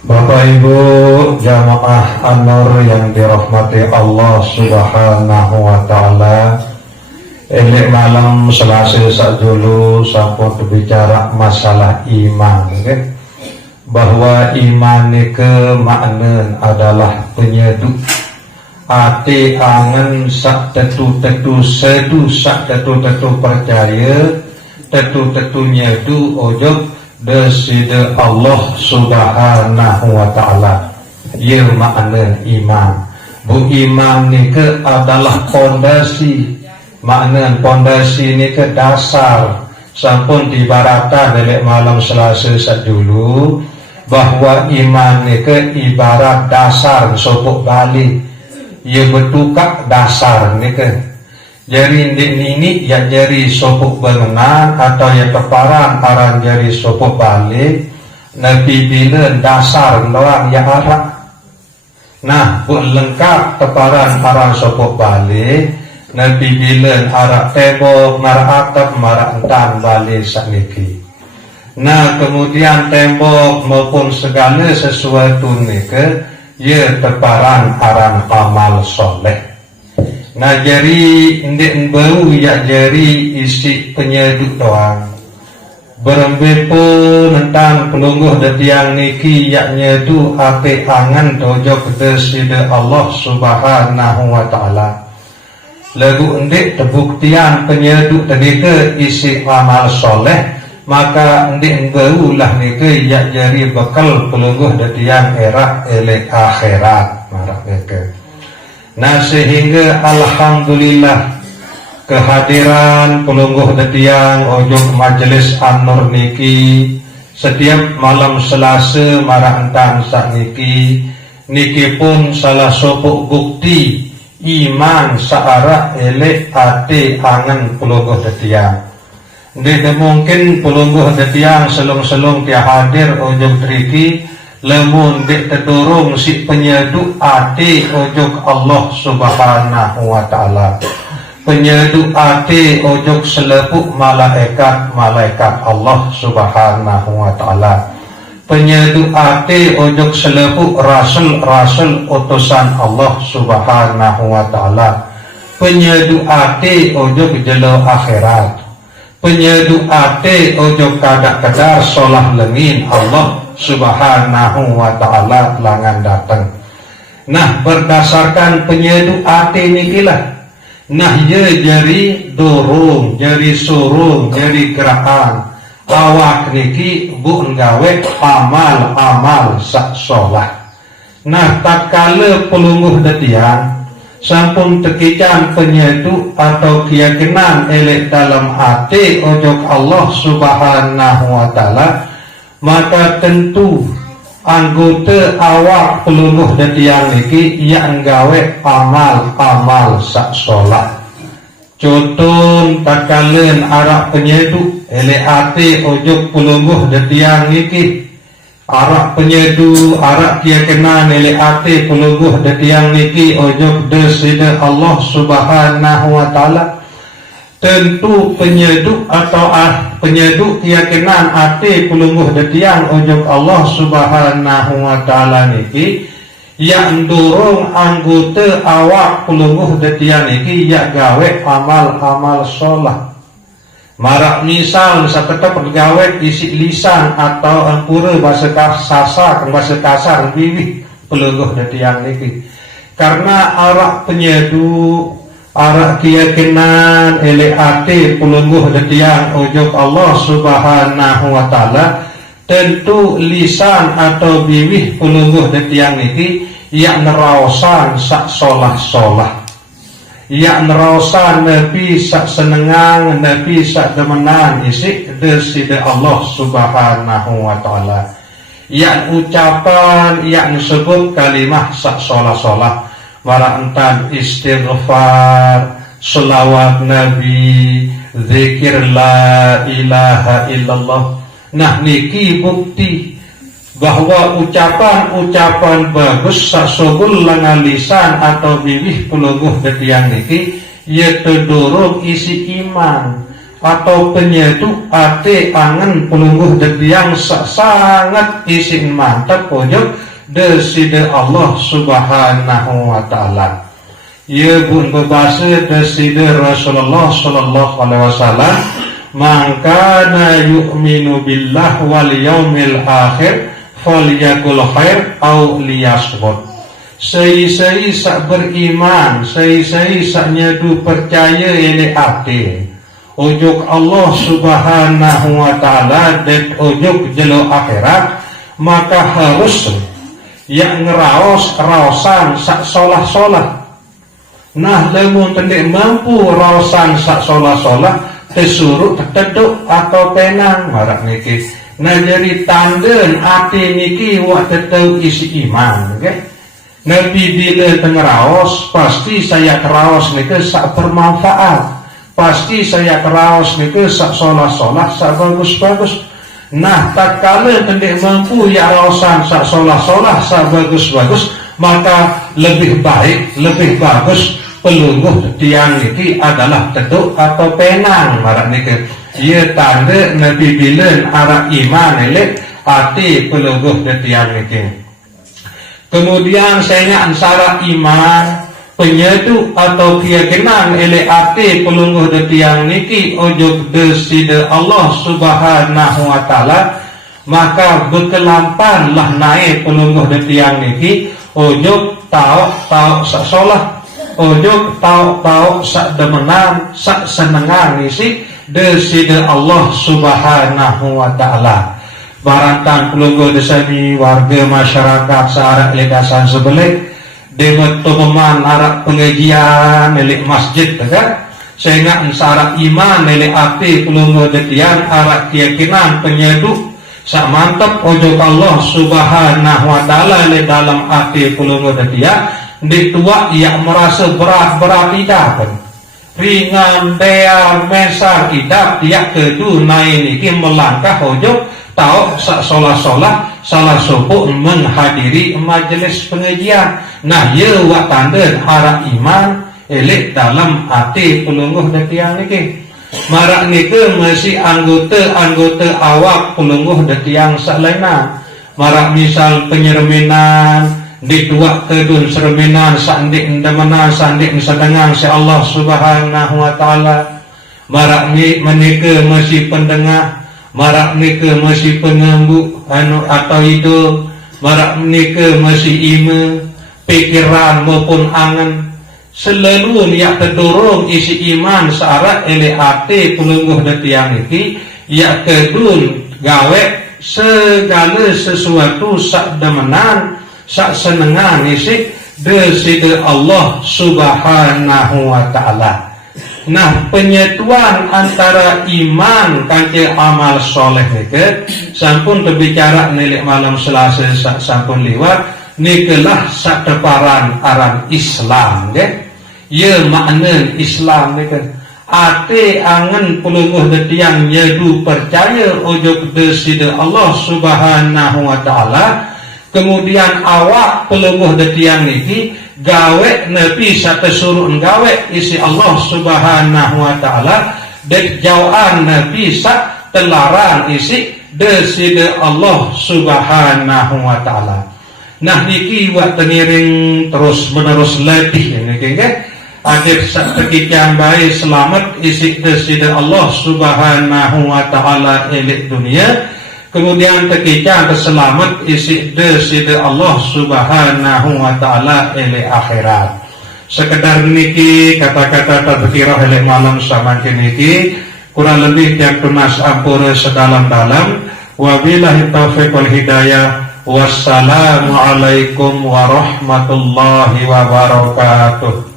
Bapak Ibu jamaah An-Nur yang dirahmati Allah Subhanahu wa taala. Ini malam Selasa sakjulu sampun berbicara masalah iman, okay? Bahwa iman ke makna adalah penyeduh ati angen sak tetu-tetu sedu sak tetu-tetu percaya tetu-tetu nyedu ojok deside Allah Subhanahu wa ta'ala. Ia makna iman. Bu iman ni ke adalah pondasi. Makna pondasi ni ke dasar. Sampun dibaratan dari malam Selasa sadulu bahwa iman ni ke ibarat dasar sopok balik. Ia bertukar dasar ni ke. Jari ini ya jari sopuk bengenan atau ya keparan aran jari sopuk balik nabi bila dasar doang ya arak. Nah bu lengkap keparan aran sopuk balik nabi bila arak tembok marak atap marak entan balik sakniki. Nah kemudian tembok maupun segala sesuatu nike ya keparan aran amal soleh. Nah jari ndek bau ya jari isi penyeduk doang. Berembepo tentang pelungguh detiang niki yak nyedu ate angan dojok deside Allah Subhanahu wa taala. Lagu ndek tebuktian penyeduk tadi ke isi amal soleh, maka ndek bau lah niki yak jari bekal pelungguh detiang era ele akhirat marak niki. Nah sehingga alhamdulillah kehadiran pelungguh detiang ojok majelis An-Nur niki setiap malam Selasa marah entang sak niki pun salah sopuk bukti iman searah elek ate angen pelungguh detiang. Tidak mungkin pelungguh detiang selung-selung dia hadir ojok triki lemun dek terdorong si penyeduk ate ojok Allah Subhanahu wa ta'ala. Penyeduk ate ojok selepuk malaikat Allah Subhanahu wa ta'ala. Penyeduk ate ojok selepuk rasul utusan Allah Subhanahu wa ta'ala. Penyeduk ate ojok jelo akhirat. Penyeduk ate ojok kadak-kadar solah lengin Allah Subhanahu wa ta'ala langan datang. Nah berdasarkan penyeduk ate nikilah. Nah ya jari dorong, jari surung, jari gerakan awak niki bu nggawe amal sak solah. Nah tak kala pelungguh detian sampun tekican penyeduk atau keyakinan elek dalam ate ojok Allah Subhanahu wa ta'ala, maka tentu anggota awak pelungguh detiang niki yang nggawe amal sak solat. Contoh tak kalen arak penyeduk elek ate ojok pelungguh detiang niki, arak penyedu arak keyakinan elek ate pelungguh detiang niki ojok deside Allah Subhanahu wa ta'ala. Tentu penyeduk atau penyeduk keyakinan ate pelungguh detiang ojok Allah Subhanahu wa ta'ala niki yang dorong anggota awak pelungguh detiang niki yak gawe amal sholat. Marak misal saketa pergawe isi lisan atau ampura bahasa kasar bibi pelungguh detiang niki. Karena arak penyeduk arak keyakinan ele ate pelungguh detiang ojok Allah Subhanahu wa ta'ala, tentu lisan atau bibih pelungguh detiang niki yang neraosan sak solah yang neraosan nabi sak senengang nabi sak demenan isi deside Allah Subhanahu wa ta'ala, yang ucapan yang sebut kalimah sak solah mara entan istighfar, selawat Nabi, zikir la ilaha illallah. Nah niki bukti bahwa ucapan bagus sasobul langan lisan atau bibih pelungguh detiang niki ia terdorong isi iman. atau penyedu ate angen pelungguh detiang sangat isin mantap pojok deside Allah Subhanahu wa taala. Ia pun berbahasa deside Rasulullah sallallahu alaihi wasallam, "Mangkana yu'minu billah wal yaumil akhir falyakul khair aw liyasmut." Sei-sei sak beriman, sei-sei sak nyedu percaya ele ate ujuk Allah Subhanahu wa taala dan ujuk jelo akhirat, maka harus yang ngeraos raosan sak solah-solah. Nah, lamun tendek mampu raosan sak solah-solah tesuruk teteduk atau penang marak niki. Nah, jadi tanden ati niki wa teteu isi iman, okay? Nabi bila tengeraos pasti saya keraos niki sak bermanfaat. Pasti saya keraos niki sak solah-solah sak bagus-bagus. Nah, tak kala tendek mampu ya raosan sak solah-solah sak bagus-bagus, maka lebih baik, lebih bagus pelungguh tiang niki adalah teduk atau penang marak niki. Ia tanda Nabi bilen arah iman elek hati pelungguh tiang niki. Kemudian saya ansara iman penyedu atau keyakinan ele ati pelungguh detiang niki ojuk deside Allah Subhanahu wa taala, maka berkelampanlah naik pelungguh detiang niki ojuk tau sak solah, ojuk tau sak demenan sak senengan isi deside Allah Subhanahu wa taala. Barangkan pelungguh desani warga masyarakat searah ledasan sebelik dengan teman arak pengajian milik masjid, kan? Sehingga syarat iman milik api pelungguh detian arak keyakinan penyedu sak mantap ojo Allah Subhanahu wa taala di dalam api pelungguh detian di tua ia merasa berat idap, ringan dea mesar idap ia kedu naik niki melangkah ojo tahu sak solah-solah salah sopuk menghadiri majelis pengajian. Nah, ye wa tanda arah iman elik dalam hati pelungguh detiang niki. Marak niki masih anggota awak pelungguh detiang salainan. Marak misal penyereminan di dua kedun sereminan sandik ndamenan sandik sedengang si Allah Subhanahu wa taala. Marak menika masih pendengar, marak nika masih pengembu atau hidup, marak nika masih ima pikiran maupun angan selalu niat terdorong isi iman searah ele hati pelungguh detiang niki ya kedun gawe segala sesuatu sak demenan sak senengan isi deside Allah Subhanahu wa taala. Nah, penyatuan antara iman kanthi amal soleh nike sampun berbicara nilik malam Selasa sampun liwat nikelah sateparan aran Islam, nggih. Ye makna Islam nike ate angen pelungguh detiang nyedu percaya ojo deside Allah Subhanahu wa taala, kemudian awak pelungguh detiang niki gawe nepi sate suruh gawe isi Allah Subhanahu wa taala dek jauhan nepi sak telaran isi deside Allah Subhanahu wa taala. Nah niki wa tengiring terus menerus letih niki nggih. Akhir sak tekican bae selamat isi deside Allah Subhanahu wa taala elik dunia. Kemudian ketika selamat isi deside Allah Subhanahu wa taala ele akhirat. Sekedar niki kata-kata tadzkirah ele malam samangkin niki kurang lebih yang tunas ampura sedalam-dalam. Wabillahi taufiq wal hidayah. Wassalamualaikum warahmatullahi wabarakatuh.